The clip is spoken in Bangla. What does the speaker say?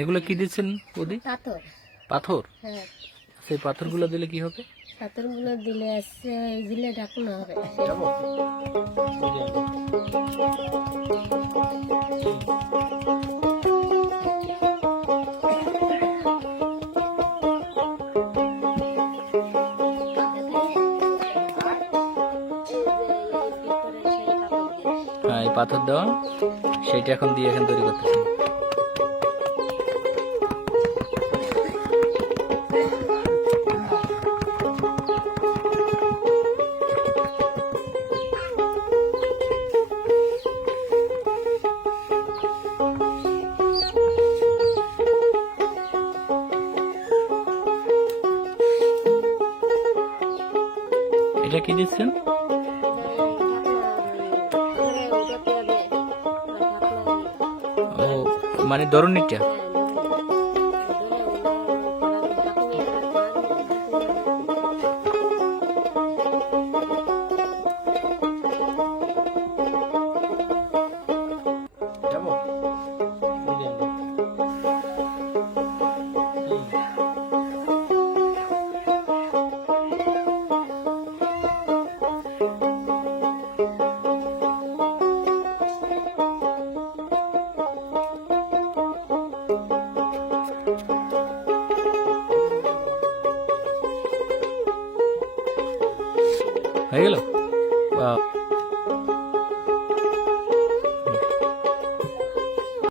এগুলো কি দিচ্ছেন বৌদি? পাথর। পাথর? হ্যাঁ, সেই পাথরগুলো দিলে কি হবে? পাথরগুলো দিলে আসছে দিলে ঢাকুনো হবে। হ্যাঁ, এই পাথর দেওয়া সেইটা এখন দিয়ে এখন তৈরি করতেছেন। এটা কি দিচ্ছেন? ও, মানে দরুনিটা। হয়ে গেল?